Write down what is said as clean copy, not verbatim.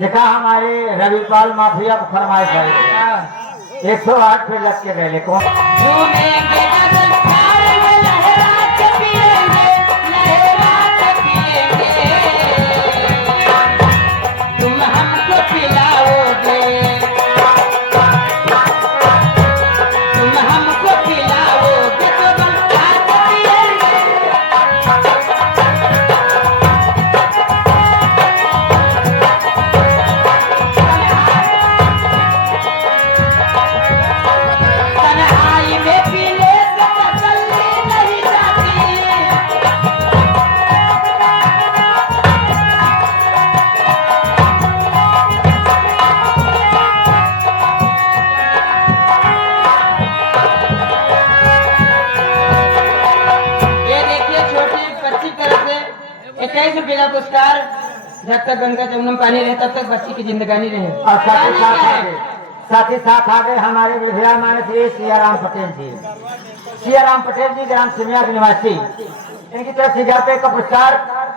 देखा हमारे रविपाल माफिया को फरमाइश है 108 पे लग के रहे कौन तुम हमको पिलाओगे तुम हमको पिलाओगे तो बंगाल पिएंगे तन्हाई में पीले से तसल्ली नहीं जाती ये देखिए छोटी बच्ची तरफ से 21 रुपये का पुरस्कार जब तक गंगा जमुना में पानी रहे तब तक बच्ची की जिंदगानी रहे और साथ ही साथ आगे हमारे विद्यामान श्री सियाराम पटेल जी सियाराम पटेल जी ग्राम सिमिया के निवासी इनकी तरफ से 1000 रुपये का पुरस्कार